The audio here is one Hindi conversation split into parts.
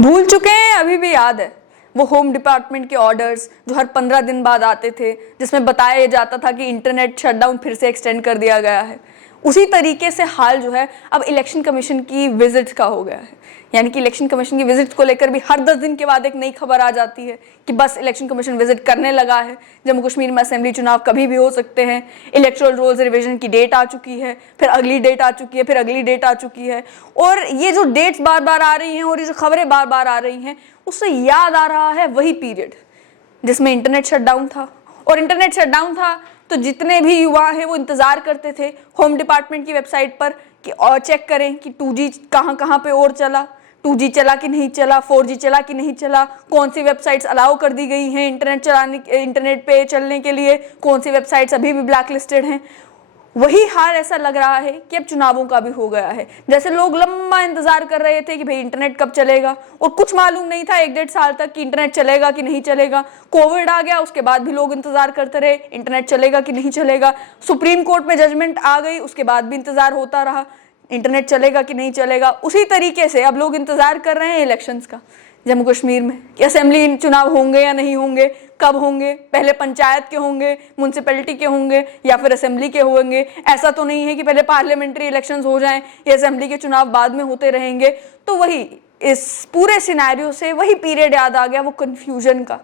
भूल चुके हैं, अभी भी याद है वो होम डिपार्टमेंट के ऑर्डर्स जो हर 15 दिन बाद आते थे, जिसमें बताया जाता था कि इंटरनेट शटडाउन फिर से एक्सटेंड कर दिया गया है। उसी तरीके से हाल जो है अब इलेक्शन कमीशन की विजिट का हो गया है। यानी कि इलेक्शन कमीशन की विजिट को लेकर भी हर 10 दिन के बाद एक नई खबर आ जाती है कि बस इलेक्शन कमीशन विजिट करने लगा है। जम्मू कश्मीर में असेंबली चुनाव कभी भी हो सकते हैं। इलेक्टोरल रोल्स रिविजन की डेट आ चुकी है, फिर अगली डेट आ चुकी है, फिर अगली डेट आ चुकी है। और ये जो डेट्स बार बार आ रही हैं और ये जो खबरें बार बार आ रही हैं, उससे याद आ रहा है वही पीरियड जिसमें इंटरनेट शटडाउन था। और इंटरनेट शटडाउन था तो जितने भी युवा हैं वो इंतज़ार करते थे होम डिपार्टमेंट की वेबसाइट पर कि और चेक करें कि 2G कहाँ कहाँ पे और चला, 2G चला कि नहीं चला, 4G चला कि नहीं चला, कौन सी वेबसाइट्स अलाउ कर दी गई हैं इंटरनेट पे चलने के लिए, कौन सी वेबसाइट्स अभी भी ब्लैक लिस्टेड हैं। वही हाल ऐसा लग रहा है कि अब चुनावों का भी हो गया है। जैसे लोग लंबा इंतजार कर रहे थे कि भाई इंटरनेट कब चलेगा, और कुछ मालूम नहीं था 1-1.5 साल तक कि इंटरनेट चलेगा कि नहीं चलेगा। कोविड आ गया, उसके बाद भी लोग इंतजार करते रहे इंटरनेट चलेगा कि नहीं चलेगा। सुप्रीम कोर्ट में जजमेंट आ गई, उसके बाद भी इंतजार होता रहा इंटरनेट चलेगा कि नहीं चलेगा। उसी तरीके से अब लोग इंतजार कर रहे हैं इलेक्शंस का जम्मू कश्मीर में कि असेंबली चुनाव होंगे या नहीं होंगे, कब होंगे, पहले पंचायत के होंगे, म्यूनसिपैलिटी के होंगे या फिर असेंबली के होंगे। ऐसा तो नहीं है कि पहले पार्लियामेंट्री इलेक्शंस हो जाएं या असेंबली के चुनाव बाद में होते रहेंगे। तो वही इस पूरे सिनेरियो से वही पीरियड याद आ गया, वो कन्फ्यूजन का,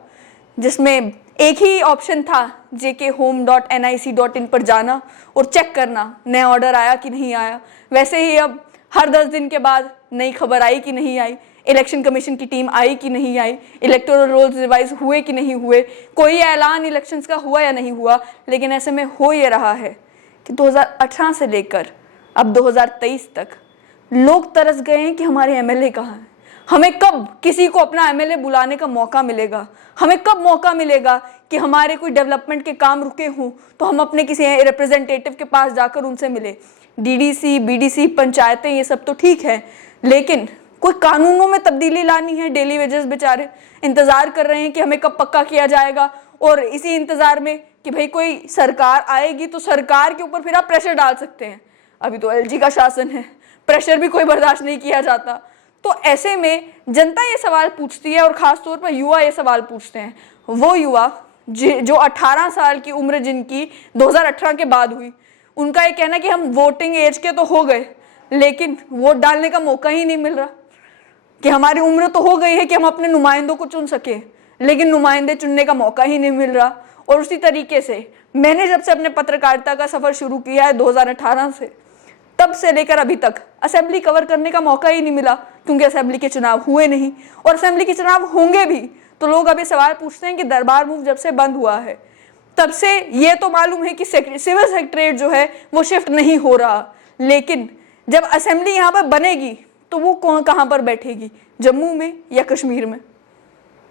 जिसमें एक ही ऑप्शन था jkhome.nic.in पर जाना और चेक करना नया ऑर्डर आया कि नहीं आया। वैसे ही अब हर 10 दिन के बाद नई खबर आई कि नहीं आई, इलेक्शन कमीशन की टीम आई कि नहीं आई, इलेक्टोरल रोल्स रिवाइज हुए कि नहीं हुए, कोई ऐलान इलेक्शंस का हुआ या नहीं हुआ। लेकिन ऐसे में हो ये रहा है कि 2018 से लेकर अब 2023 तक लोग तरस गए हैं कि हमारे एमएलए कहाँ हैं, हमें कब किसी को अपना एमएलए बुलाने का मौका मिलेगा, हमें कब मौका मिलेगा कि हमारे कोई डेवलपमेंट के काम रुके हों तो हम अपने किसी रिप्रेजेंटेटिव के पास जाकर उनसे मिले। डीडीसी, बीडीसी, पंचायतें, ये सब तो ठीक है, लेकिन कोई कानूनों में तब्दीली लानी है। डेली वेजेस बेचारे इंतजार कर रहे हैं कि हमें कब पक्का किया जाएगा, और इसी इंतजार में कि भाई कोई सरकार आएगी तो सरकार के ऊपर फिर आप प्रेशर डाल सकते हैं। अभी तो एलजी का शासन है, प्रेशर भी कोई बर्दाश्त नहीं किया जाता। तो ऐसे में जनता ये सवाल पूछती है, और खास तौर पर युवा ये सवाल पूछते हैं, वो युवा जो 18 साल की उम्र जिनकी 2018 के बाद हुई, उनका ये कहना कि हम वोटिंग एज के तो हो गए लेकिन वोट डालने का मौका ही नहीं मिल रहा, कि हमारी उम्र तो हो गई है कि हम अपने नुमाइंदों को चुन सके लेकिन नुमाइंदे चुनने का मौका ही नहीं मिल रहा। और उसी तरीके से मैंने जब से अपने पत्रकारिता का सफर शुरू किया है 2018 से, तब से लेकर अभी तक असेंबली कवर करने का मौका ही नहीं मिला, क्योंकि असेंबली के चुनाव हुए नहीं। और असेंबली के चुनाव होंगे भी तो लोग अभी सवाल पूछते हैं कि दरबार मूव जब से बंद हुआ है तब से ये तो मालूम है कि सिविल सेक्रेटरीट जो है वो शिफ्ट नहीं हो रहा, लेकिन जब असेंबली यहाँ पर बनेगी तो वो कहाँ पर बैठेगी, जम्मू में या कश्मीर में।